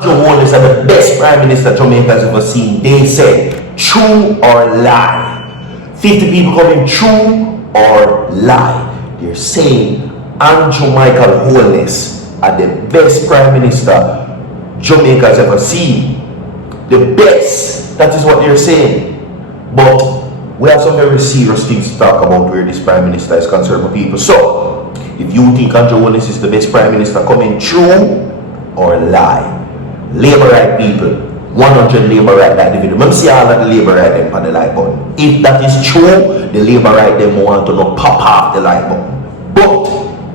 HOLNESS are the best prime minister Jamaica has ever seen. They said, true or lie. 50 people coming, true or lie. They're saying Michael HOLNESS are the best prime minister Jamaica has ever seen. The best. That is what they're saying. But we have some very serious things to talk about where this prime minister is concerned with people. So, if you think HOLNESS is the best prime minister, coming, true or lie. Labor right people, 100 labor right like the video. Let me see all of the labor right them on the like button. If that is true, the labor right them want to know pop off the like button. But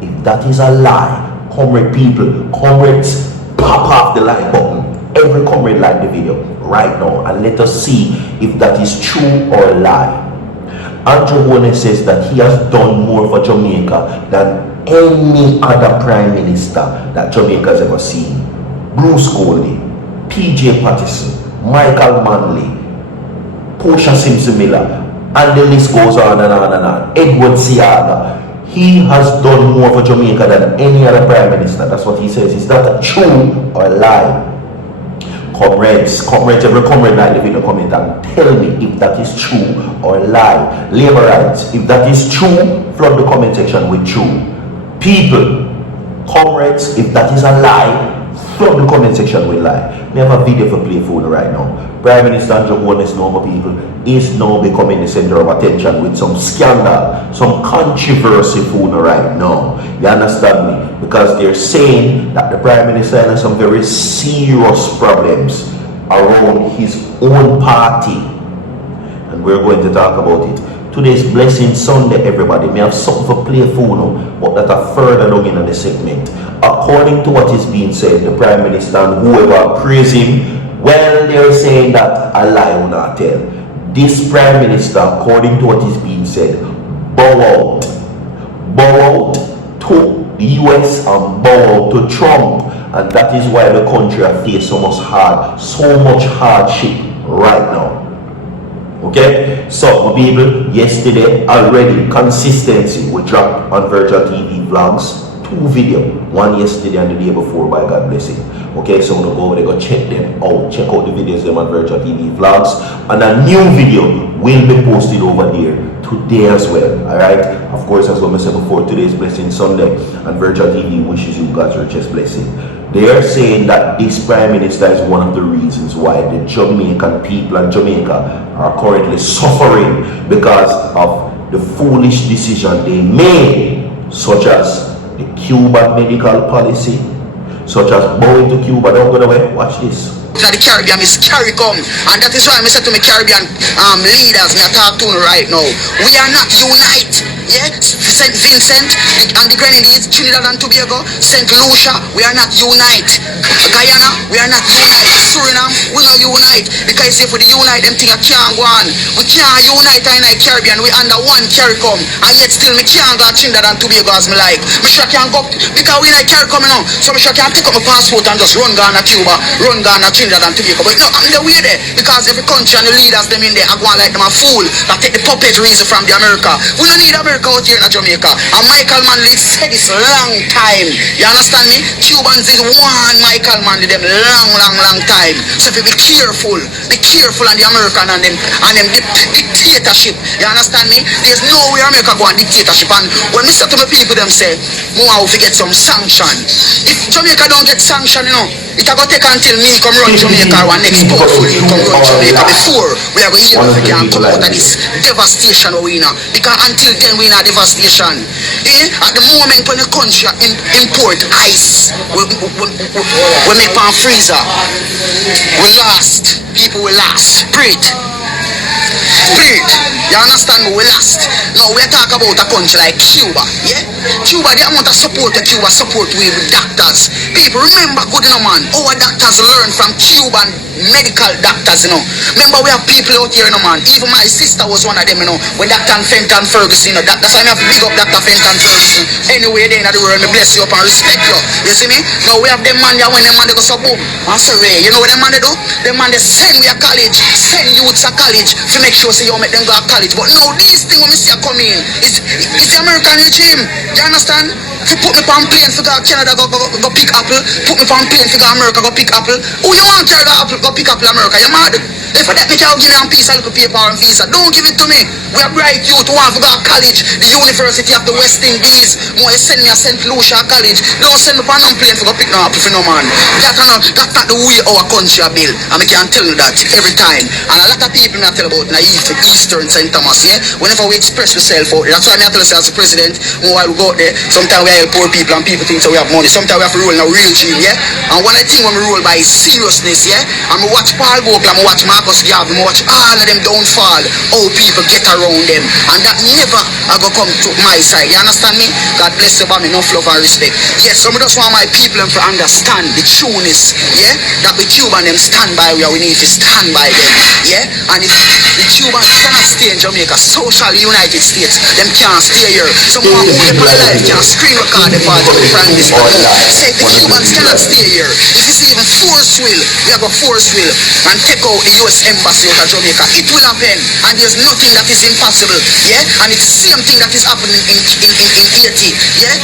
if that is a lie, comrade people, comrades, pop off the like button. Every comrade like the video right now, and let us see if that is true or lie. HOLNESS says that he has done more for Jamaica than any other prime minister that Jamaica has ever seen. Bruce Goldie, PJ Patterson, Michael Manley, Portia Simpson Miller, and the list goes on and on and on. Edward Seaga. He has done more for Jamaica than any other prime minister. That's what he says. Is that a true or a lie? Comrades, every comrade like the video, comment and tell me if that is true or a lie. Labor rights, if that is true, flood the comment section with true. People, comrades, if that is a lie, flood the comment section with lie. We have a video for play phone right now. Prime Minister HOLNESS, normal people, is now becoming the center of attention with some scandal, some controversy phone right now. You understand me? Because they're saying that the Prime Minister has some very serious problems around his own party. And we're going to talk about it. Today's Blessing Sunday, everybody. May have something for play phone, but that are further down in the segment. According to what is being said, the Prime Minister and whoever praise him, well, they're saying that a lie will not tell. This Prime Minister, according to what is being said, bow out to the US and bow out to Trump, and that is why the country has faced so much hardship right now. Okay, so my people, yesterday already consistency we dropped on Virtual TV Vlogs 2 videos, one yesterday and the day before, by God blessing. Okay, so we'll go over there, go check them out, check out the videos them on Virtual TV Vlogs, and a new video will be posted over there today as well. Alright, of course, as I said before, today's Blessing Sunday, and Virtual TV wishes you God's richest blessing. They are saying that this Prime Minister is one of the reasons why the Jamaican people and Jamaica are currently suffering because of the foolish decision they made, such as the Cuban medical policy, such as bowing to Cuba. Don't go away, watch this. The Caribbean is CARICOM, and that is why I said to my Caribbean leaders, I talk to them right now. We are not unite. Yeah, St. Vincent and the Grenadines, Trinidad and Tobago, St. Lucia, we are not unite. Guyana, we are not unite. Suriname, we not unite. Because if we unite, them things can't go on. We can't unite in the Caribbean, we under one CARICOM, and yet still me can't go to Trinidad and Tobago as me like. Me sure can't go, because we like CARICOM now, so me sure can't pick up my passport and just run down to Cuba, run down to Trinidad and Tobago. But no, I'm the way there, because every country and the leaders them in there are going like them a fool that take the puppet reason from the America. We don't need America out here in Jamaica. And Michael Manley said this long time. You understand me? Cubans did one Michael Manley them long time. So if you be careful on the American and them dictatorship. You understand me? There's no way America go on dictatorship. And when me say to my people them say, more how to get some sanction. If Jamaica don't get sanction, you know, it will take until me come run Jamaica or next powerful come run Jamaica before we are going to hear if we can come out of this devastation we know. Because until then we in a devastation. At the moment when the country import ice, we make pan freezer. We lost. People will last. Spirit. You understand me? We lost. Now we talk about a country like Cuba. Yeah? Cuba, the amount of support that Cuba support with doctors. People remember good, you know, man. Our doctors learn from Cuban medical doctors, you know. Remember we have people out here, you know, man. Even my sister was one of them, you know. When Dr. Fenton Ferguson, you know. That's why I have to big up Dr. Fenton Ferguson. Anyway, they in the world, me bless you up and respect you. You see me? Now we have them man there when them man they go so boom. And so you know what them man they do? Them man they send we a college, send youths a college to make sure say you make them go to college. But now these things when we see come in, it's the American regime. You understand? If put me on plane for go Canada, go pick apple. Put me on plane for go America, go pick apple. Who you want carry go pick apple America? You mad? If that me can give me a piece of little paper and visa, don't give it to me. We are bright youth who want to go to college, the University of the West Indies. More send me a St. Lucia College. Don't send me on a plane for go pick no apple for no man. That's not the way our country are built. And I can tell you that every time. And a lot of people me tell about naive Eastern St. Thomas, yeah? Whenever we express ourselves out there. That's why I tell you as a president, while we go out there, sometimes we help poor people and people think that we have money. Sometimes we have to rule in a real gene, yeah? And one of the things when we rule by is seriousness, yeah? And we watch Paul Gopi and we watch Marcus Garvey, we watch all of them downfall, how people get around them. And that never I go come to my side. You understand me? God bless you, me enough love and respect. Yes, some of just want my people to understand the trueness, yeah? That the Cuban them stand by where we need to stand by them, yeah? And if the Cubans cannot stay in Jamaica, social United States, them can't stay here. Someone who live my life can screen record the part of the Prime Minister. Say the Cubans cannot stay here. If you see even force will, we have a force will and take out the US Embassy out of Jamaica. It will happen, and there's nothing that is impossible, yeah? And it's the same thing that is happening in Haiti, yeah?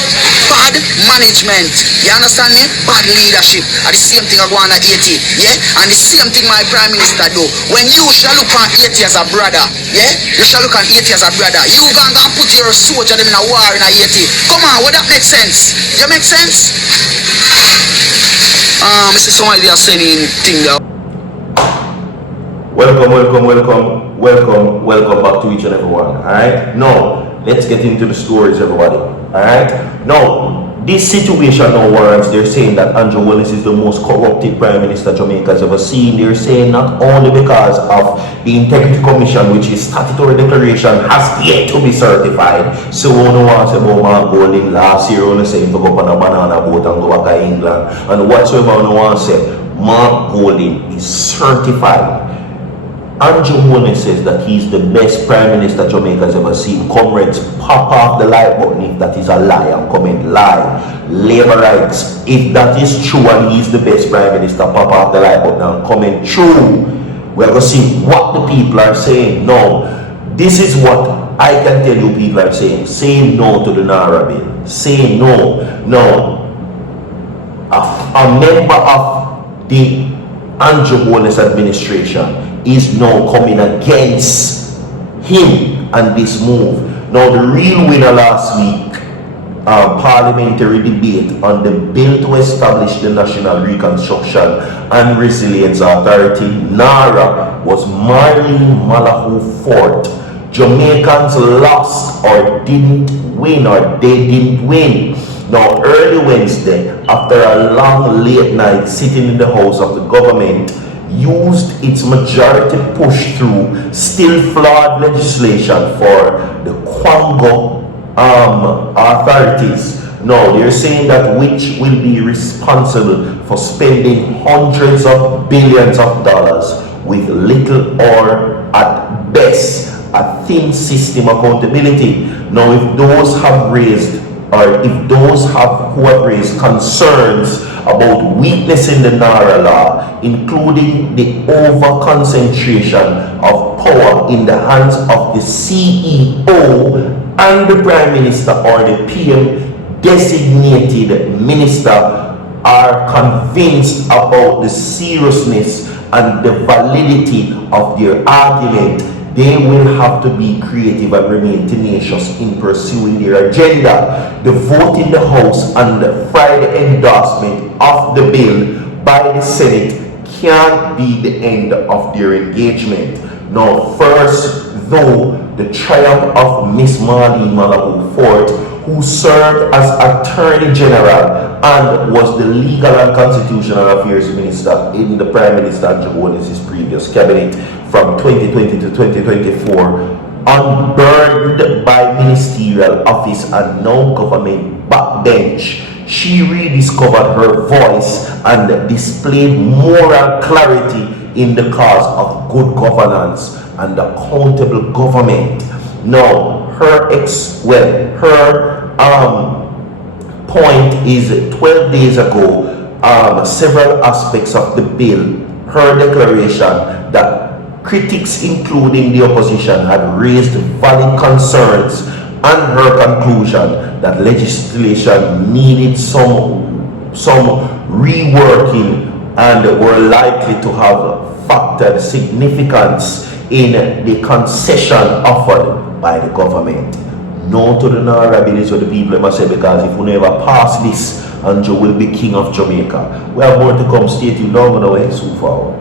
Bad management, you understand me? Bad leadership, and the same thing I go on at Haiti, yeah? And the same thing my Prime Minister do. When you shall look on Haiti as a brother, yeah? You shall look on Haiti as a brother. You gonna put your soldier them in a war in Haiti. Come on, would that make sense? You make sense? Mr. Somebody are saying thing there. Welcome back to each and everyone. Alright, now let's get into the stories, everybody. Alright, now this situation now warrants, they're saying that Andrew Holness is the most corrupted Prime Minister Jamaica has ever seen. They're saying not only because of the Integrity Commission, which is statutory declaration, has yet to be certified. So no one say about Mark Golding last year, only say to go on a banana boat and go back to England. And whatsoever no one say, Mark Golding is certified. Andrew Holness says that he's the best Prime Minister Jamaica has ever seen. Comrades, pop off the like button if that is a lie and comment lie. Laborites, if that is true and he's the best Prime Minister, pop off the like button and comment true. We're going to see what the people are saying. No, this is what I can tell you people are saying. Say no to the NaRRA bill. Say no. No. A member of the Andrew Holness administration is now coming against him and this move. Now the real winner last week, parliamentary debate on the bill to establish the National Reconstruction and Resilience Authority, NaRRA, was Marlene Malahu Fort. Jamaicans lost or didn't win, or they didn't win. Now early Wednesday, after a long late night sitting in the house of the government, used its majority push through still flawed legislation for the Congo authorities. Now they're saying that which will be responsible for spending hundreds of billions of dollars with little or at best a thin system accountability. Now if those have raised, or if those who have raised concerns about weakness in the NaRRA law, including the over-concentration of power in the hands of the CEO and the Prime Minister or the PM designated minister, are convinced about the seriousness and the validity of their argument, they will have to be creative and remain tenacious in pursuing their agenda. The vote in the House and the Friday endorsement of the bill by the Senate can't be the end of their engagement. Now, first, though, the triumph of Miss Marlene Malahu Fort, who served as Attorney General and was the Legal and Constitutional Affairs Minister in the Prime Minister Andrew Holness's previous cabinet from 2020 to 2024, unburdened by ministerial office and now government backbench, she rediscovered her voice and displayed moral clarity in the cause of good governance and accountable government. Now, her point is 12 days ago, several aspects of the bill, her declaration that critics, including the opposition, had raised valid concerns and her conclusion that legislation needed some reworking and were likely to have factored significance in the concession offered by the government. No to the NaRRA bill is what the people must say, because if we never pass this, Andrew will be king of Jamaica. We have more to come. Stay tuned. Don't go away. So far.